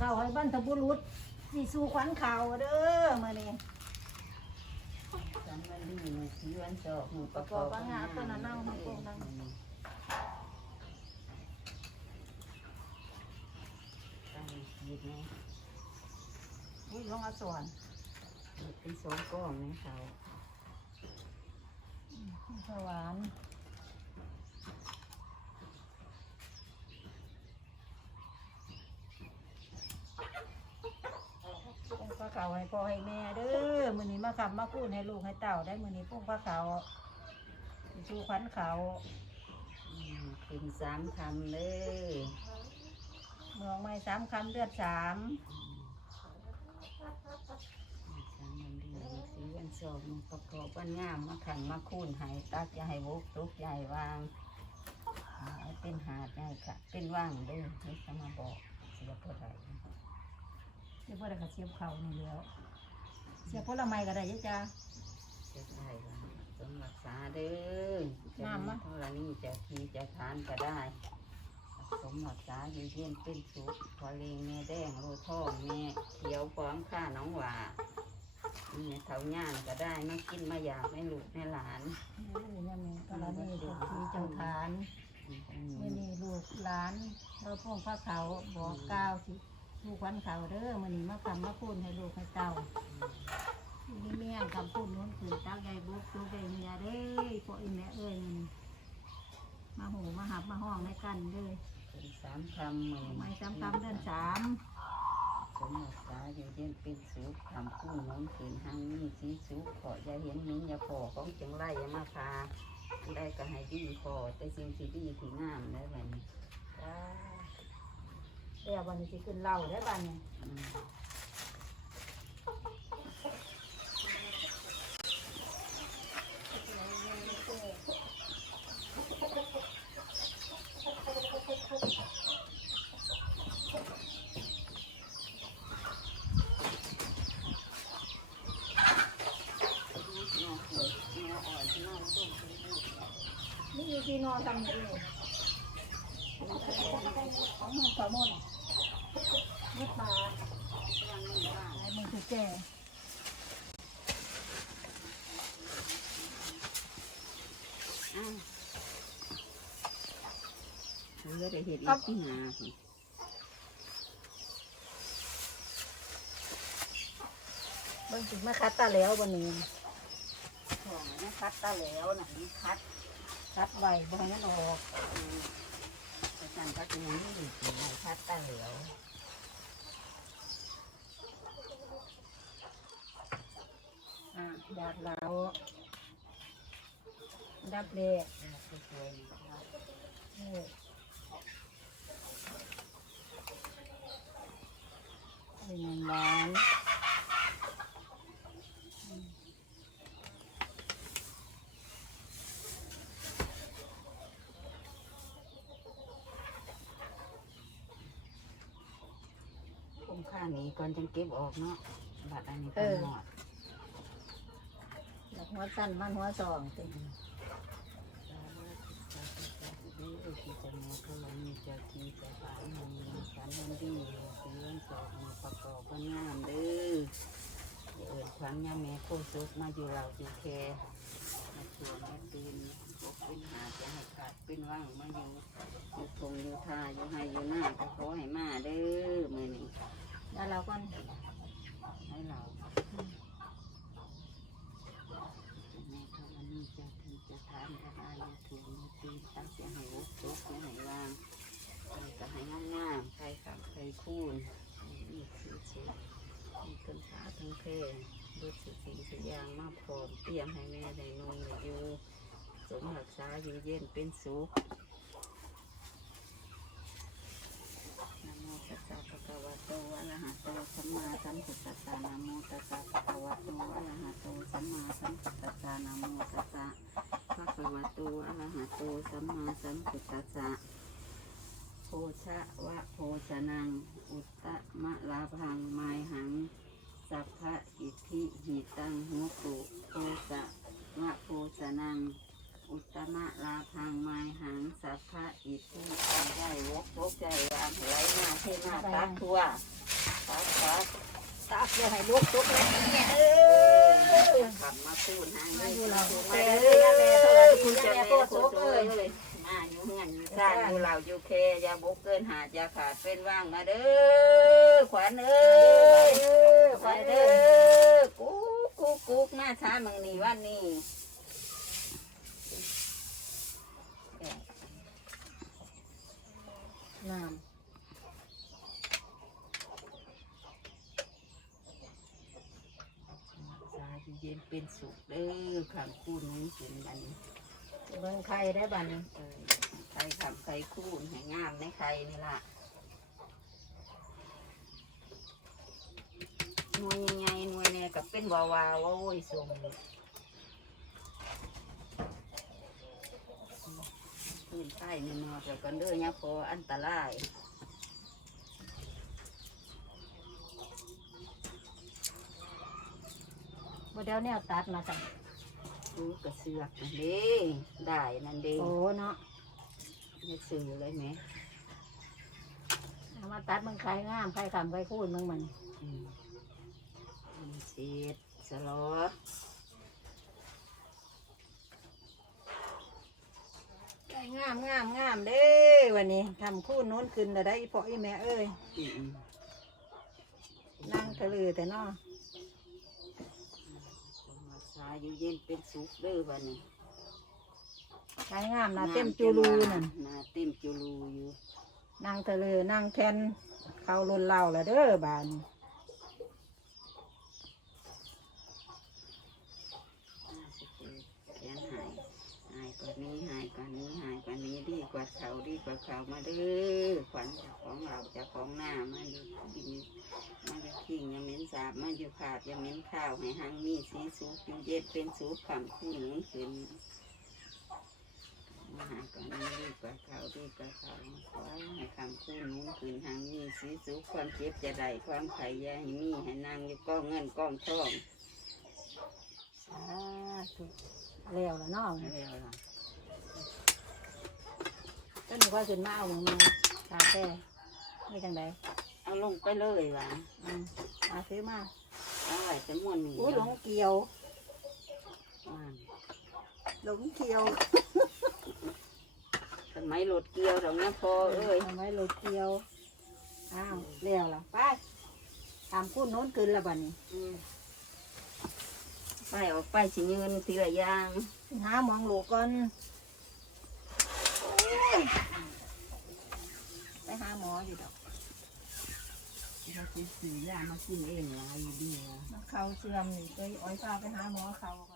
เขาให้บรรทบุรุษสิสู่ขวัญเขาเด้อมื้อนี้สันวันดีมือสีวันสอบมือประกก็อบปังงาตัวนั้นนั่งให้พวกนั้นตั้งขีดนะอุ้ยลงเอาส่วนเป็นสองก้อนนะเขาสวรรค์ พงพระเขาให้พ่อให้แม่เด้อมื้อนี้มาขับมาคูดให้ลูกให้เต่าได้มื้อนี้พงพระเขาสิสู่ขวัญเขาอืมขึ้นสามคำเลยเมืองไม่สามคำเลือดสามสามวันดีมือสีวันสอบมือประกอบวันงามมาขังมาคูนใหายตักอยาให้บุกตุกใหญ่วางให้เป็นหาดใหญ่ค่ะ เป็นว่างเด้อนี่จะมาบอกเสียเท่าไหร่ เดี๋ยวพ่อได้กระเสียบเขานี่แล้วเสียบผลไม้ก็ได้ยะจ้าเจ็บได้ละต้องรักษาเด้อจะน้ำมีมะเท่านี้จะทีจะทานก็ได้ สมรักษาอยู่เย็นเป็นสุขพอเลงแม่แดงโลทองแม่เขียวพร้อมข้าน้องหว่ามีแม่เถาย่านก็ได้มากินมาอยากให้ลูกให้หลานนี่นี่มีกรณีถูกทีเจ้าฐานอืมมื่อนี้ลูกหลานเราพ่งพระเขาบอกกล่าวสิ ลูกขวัญเขาเด้อมื่อนี้มาคำมาพูนให้ลูกให้เต่านี่แม่งคำพูดนู้นขืนตักใหญ่บุกตัวใหญ่เมียเด้อพ่ออีแม่เอ้ยนี่มาหูมาหับมาห้องในกันเด้อเป็นสามคำมือไม่ซ้ำกำเดือนสามสมรักษาอยู่เย็นเป็นสุขทำคู่น้องขืนหังมีสีสุขขออย่าเห็นมิ้นอย่าพอของจังไรอย่ามาพาได้ก็ให้ดีพอแต่สิ่งที่ดีที่งามได้แบบนี้ จ้าเดี๋ยววันนี้สิขึ้นเหล่าได้อบ้านนี้อืมนี่อยู่ที่นอนทำนี่ของมันสมนมื ดมาอะไรมึงคือแก่อ้าวเขาเลยได้เห็นอีกที่หาเบิ่งสิมาคัดตาแล้ววันนี้ของนะคัดตาแล้วนะนี่คัดคัดไว้บ่ให้มันออก อืมแต่ฉันก็จะยังไม่ได้กินเลยคัดตาแล้วอะดาดเหลาดับเลกสวยๆนะครับเออเป็นยังหวานอืม คุ้มค่านี้ก่อนจังเก็บออกเนาะบัตรอันนี้เป็นหมดแล้วหัวสั้นมันหัวสองตินี่คือที่จะมองเขาเรามีเจ้าที่เจ้าป่ามีสันมันดีเป็นเรื่องสอบมาประกอบกันงามเด้อเอิญครั้งยาแม่โคซุกมาอยู่เราอยู่แค่มาชวนมาตีนพกเป็นหาจะให้ขาดเป็นว่างมาอยู่อยู่ทงอยู่ทาอยู่ให้อยู่หน้าก็ขอให้มาเด้อมือนี้แล้ว เราก็ให้เราแม่เขามันจะถึงจะทานก็ได้อยาถูกมาตีนตักจะให้วุกตุกจะให้วางจะให้งามๆใครขับใครคูนนี่คือสุดมีต้นขาทั้งเพดูสิสิ่งสิ่งอย่างมาพร้อมเตรียมให้แม่ได้นนได้อยู่สมรักษาอยู่เย็นเป็นสุขนะโมตัสสะภะคะวะโตอะระหะโตสั มมาสัมพุทธัสสะนะโมตัสสะภะคะวะโตอะระหะโตสัมมาสัมพุทธัสสะนะโมตัสสะภะคะวะโตอะระหะโตสัมมาสัมพุทธัสสะโพชะวะโพชนัง อุตตมะลาพังไมหัง สัพพะอิทธิหิตังโหตุโพสะวะโพชนัง อุตตมะลาพังไมหัง สัพพะอิทุใจได้วกวกใจวางไหลหน้าที่หน้าตักทั่วตักตักตัก เลยให้ลูกตุกเลยเนี่ยเอเอออขับมาพูดหางมาอยู่เราแต่เด้เอ้ยแม่ธรณีคุณจะแม่แม่โคโคตรตสุรขเอ้ยเลยมาอยู่เงินอยู่ซ่านอยู่เหล่าอยู่แคอย่าบกเกินหาดอย่าขาดเป็นว่างมาเด้อขวัญเอ้ยเออไปไปเด้เด้ออกุ๊กกุ๊กกุ๊กมาช้ามึงนี่วันนี้น้สาธุเย็นเป็นสุขเด้อคำคู่นี้เป็นบัดนำเบิ่งใครได้บัดนี้เออใครคำใครคู่ให้งามในใครนี่ล่ะหน่วยยังไงหน่วยเนี่ยกับเป็นวาวาวาโว้ยส่งขึ้นใต้นี่นอแต่ก่อนเด้อเนี่ยพออันตราย บ่เดี๋ยวแนวตัดมาสั่งดูกระเสือกนั่นเด้ได้นั่นเด้โอ้เนาะจะสื่อเลยไหมเอามาตัดมึงใครงามใครขำใครคูดมึงมันอืมมันเสียดสลอใครงามงามงามเด้อวันนี้ทำคู่นู้นขึ้นแต่ได้อีพ่ออีแม่เอ้ยอืมอืมนั่งทะลือแต่เนาะมาสาย อยู่เย็นเป็นสุขเด้อวันนี้ใครงามนะเต็มจูรูนั่นนาเต็มจูรูอยู่นั่งทะลือนั่งแทนเขาลนเล่าละเด้อบานน่าสิเกิดแขนหายหายกว่านี้หายกว่านี้หายกว่านี้ดีกว่าเขาดีกว่าเขามาเด้อขวัญเจากของเราเจากของหน้ามาอยู่ดินมาอยู่ทิ้งอย่าเหม็นสาบมาอยู่ขาดอย่าเหม็นข้าวให้หังมีสีสุขอยู่ เย็นเป็นสุขคำคู่หนึ่งขึ้นมาหาก่อนนี้ดีกว่าเขาดีกว่าเขาขอให้คำคู่นู้นคืนทางมีสีสุขความเจ็บจะได้ความไข่ยาให้มีให้นางอยู่ก้องเงินก้องทองสาธุแล้วละเนาะแล้วล่ะต้นก็ขึ้นมาเอามึงมาตาแก่ไม่จังไดเอาลงไปเลยว่ะอืมาซื้อมาเอาไว้จะม่วนมีอุ้ยหลงเกี่ยว หลงเกี่ยวสมัยรถเกี่ยวดอกนะพอเอ้ยทำไมหลงเกี่ยว อ้าวแล้วละไปตามคู่โน้นขึ้นละบัดนี้อืมไปออกไปสิเงินทีละอย่างหาหมองหลูกก่อนไปหาหมออยู่ดอกเราจะซื้อยามากินเองหลายอยู่ดีมันเขาเสื่อมนี่เคยอ้อยพาไปหาหมอเขาก่อน